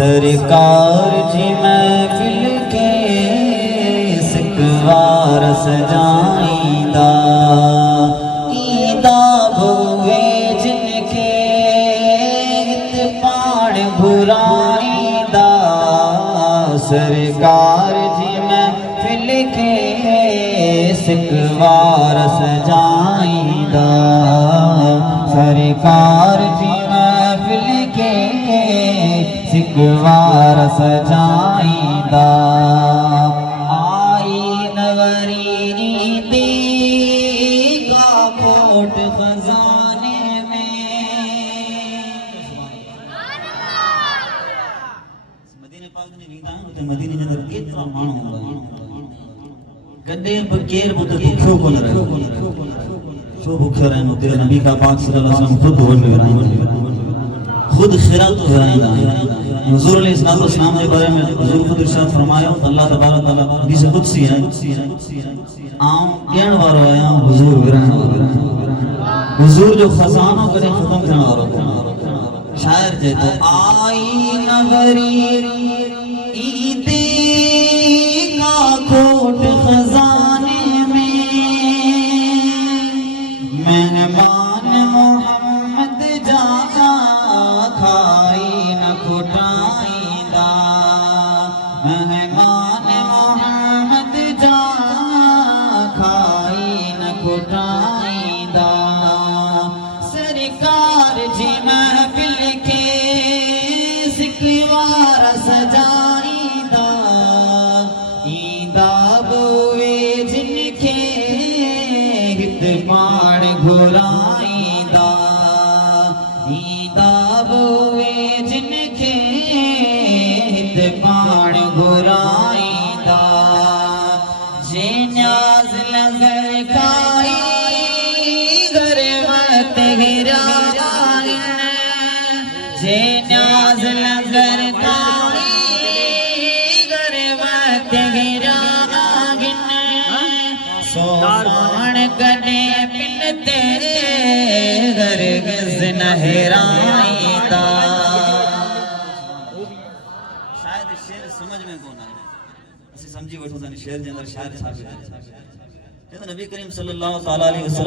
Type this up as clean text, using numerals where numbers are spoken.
سرکار جی محفل کے سکوار سجائیں دا ایدہ بوے جن کے گت پاڑ بھرائیں دا سرکار جی محفل کے سکوار سجائیں دا سرکار جی محفل کے سکوار سجائیں دا آئی نوری عیدی کا کوٹ خزانے میں مدینے پاک نے ویندہ ہیں تے مدینے جندر کتنا مانو ہوگا گڈے بکیر بہت بھکھو کو نہ رہے شو بھکھو رہے تیرے نبی کا پاک صلی اللہ علیہ وسلم خود ہونے گرائیں خود خیرات گرائیں حضور علیہ السلام کے بارے میں حضور خود ارشاد فرمایا اللہ تبارک تعالیٰ حدیث قدسی ہے آؤں گین وارو آیا حضور گرائیں حضور جو خزانوں کریں ختم کرنا وارو شاعر جیتا آئی نوری عیدی کا کوٹ خزانے میں مہمان محمد جانا کھائی نہ کھٹائیں دا مہمان محمد جانا کھائی نہ کھٹائیں دا سرکار جی محفل کے سکوار سجائیں دا ایدہ بوے جن کے گت پاڑ گھرائیں دا ایدہ بوے جن کے گت پاڑ گھرائیں دا جے نیاز لگر کائی غرمت گرائیں جے نیاز لگر کائی غرمت گرائیں سومان کنے پنتے غرگز نہرائیں دا شاید شیر سمجھ میں کون آئے اسی سمجھی وٹھو تھا شیر جندر شاعر صاحب ہے نبی کریم صلی اللہ علیہ وسلم